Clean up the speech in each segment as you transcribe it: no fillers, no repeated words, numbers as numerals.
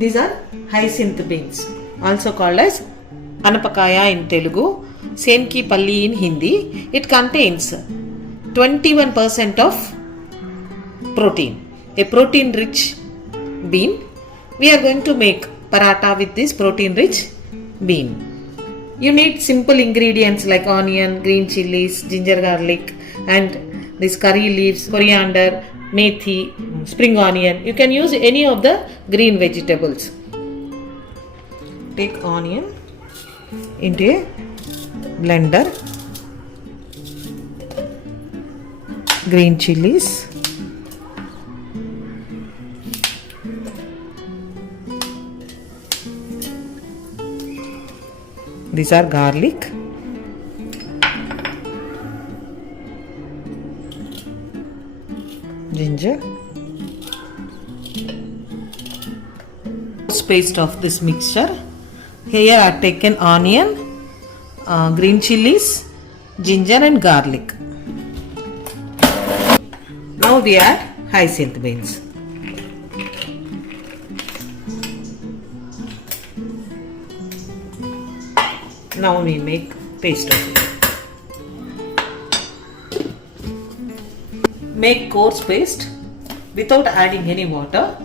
These are hyacynth beans, also called as anapakaya in Telugu, senki palli in Hindi. It contains 21% of protein, a protein rich bean. We are going to make paratha with this protein rich bean. You need simple ingredients like onion, green chilies, ginger garlic, and this curry leaves, coriander, methi, spring onion. You can use any of the green vegetables. Take onion into a blender, green chilies, these are garlic, ginger, paste of this mixture. Here I have taken onion, green chilies, ginger and garlic. Now we add hyacynth beans. Now we make paste of it. Make coarse paste without adding any water.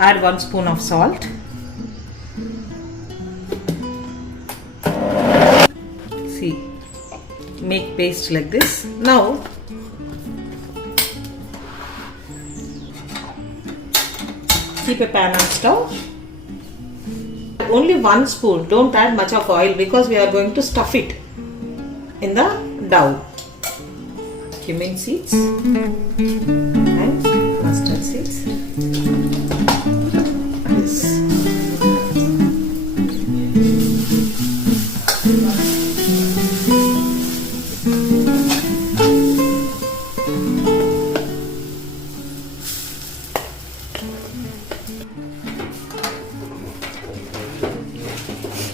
Add 1 spoon of salt. See, make paste like this. Now keep a pan on stove. Only 1 spoon. Don't add much of oil because we are going to stuff it in the dough. Cumin seeds and mustard seeds. This.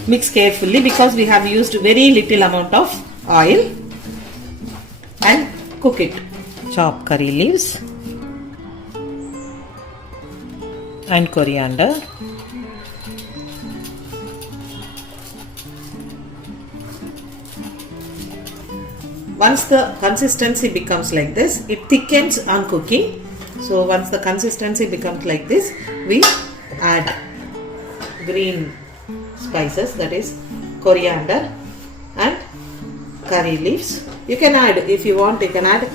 Mix carefully because we have used very little amount of oil, and cook it. Chop curry leaves and coriander. Once the consistency becomes like this, it thickens on cooking. So once the consistency becomes like this, we add green spices, that is coriander and curry leaves. You can add, if you want, you can add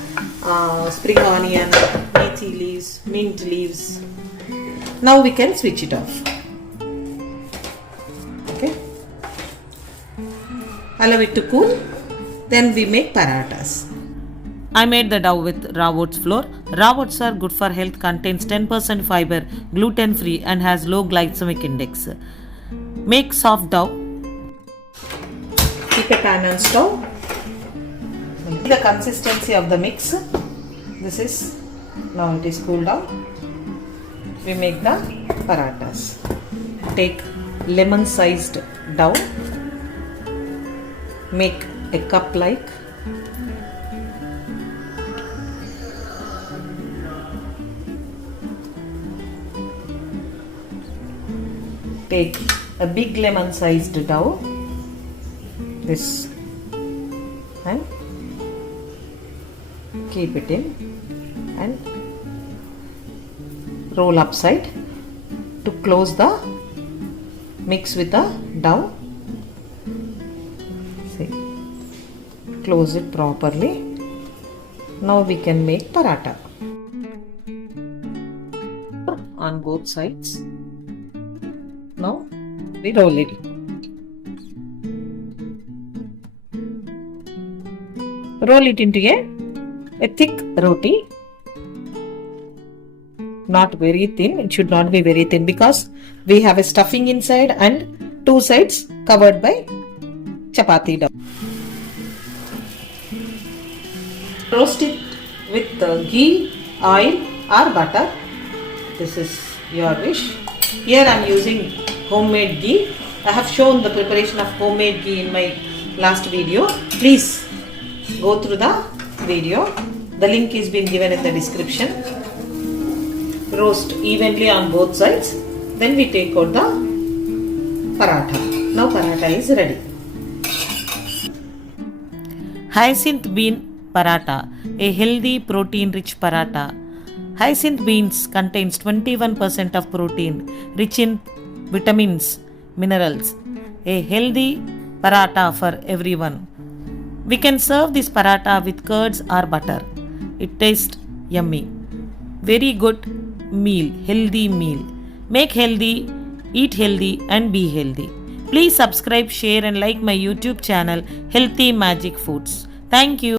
spring onion, methi leaves, mint leaves. Now we can switch it off. Okay, allow it to cool. Then we make parathas. I made the dough with raw oats flour. Raw oats are good for health, contains 10% fiber, gluten free and has low glycemic index. Make soft dough. Keep a pan on stove. The consistency of the mix. This is, now it is cooled down. We make the parathas. Take lemon sized dough. Make a cup like. Take a big lemon sized dough, this, and keep it in and roll upside to close the mix with the dough. See, close it properly. Now we can make paratha on both sides. Now we roll it. Roll it into a thick roti. Not very thin. It should not be very thin because we have a stuffing inside and 2 sides covered by chapati dough. Roast it with ghee, oil or butter. This is your wish. Here I am using homemade ghee. I have shown the preparation of homemade ghee in my last video. Please go through the video. The link is been given in the description. roast evenly on both sides. Then we take out the paratha. Now paratha is ready. Hyacynth bean paratha, a healthy protein-rich paratha. Hyacynth beans contains 21% of protein, rich in vitamins, minerals. A healthy paratha for everyone. We can serve this paratha with curds or butter. It tastes yummy. Very good meal, healthy meal. Make healthy, eat healthy and be healthy. Please subscribe, share and like my YouTube channel Healthy Magic Foods. Thank you.